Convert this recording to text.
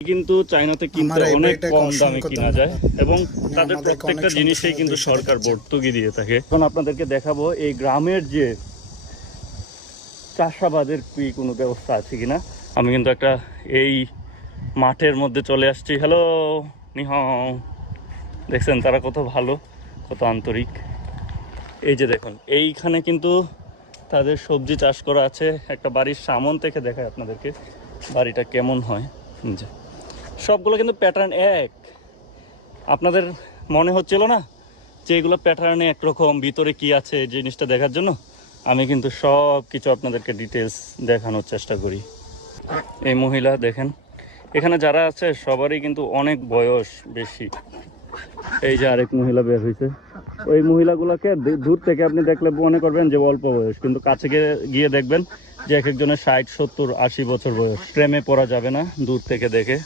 কিন্তু চায়নাতে কিনতে অনেক কম দামে কিনা যায় এবং তাদের প্রত্যেকটা জিনিসেই কিন্তু সরকার ভর্তুকি দিয়ে থাকে। এখন আপনাদেরকে দেখাবো এই গ্রামের যে চাষাবাদের কি কোনো ব্যবস্থা আছে কিনা। আমি কিন্তু একটা এই মাঠের মধ্যে চলে আসছি। হ্যালো নিহাও, দেখছেন তারা কত ভালো, কত আন্তরিক। এই যে দেখুন এইখানে কিন্তু তাদের সবজি চাষ করা আছে। একটা বাড়ির সামন থেকে দেখায় আপনাদেরকে বাড়িটা কেমন হয়। যে সবগুলো কিন্তু প্যাটার্ন এক। আপনাদের মনে হচ্ছিল না যে এগুলো প্যাটার্নে একরকম, ভিতরে কি আছে এই জিনিসটা দেখার জন্য আমি কিন্তু সব কিছু আপনাদেরকে ডিটেলস দেখানোর চেষ্টা করি। এই মহিলা দেখেন, এখানে যারা আছে সবারই কিন্তু অনেক বয়স বেশি। এই যে আরেক মহিলা বের হয়েছে, ওই মহিলাগুলোকে দূর থেকে আপনি দেখলে মনে করবেন যে অল্প বয়স, কিন্তু কাছে গিয়ে দেখবেন যে এক একজনের 60, 70, 80 বছর বয়স। প্রেমে পড়া যাবে না দূর থেকে দেখে।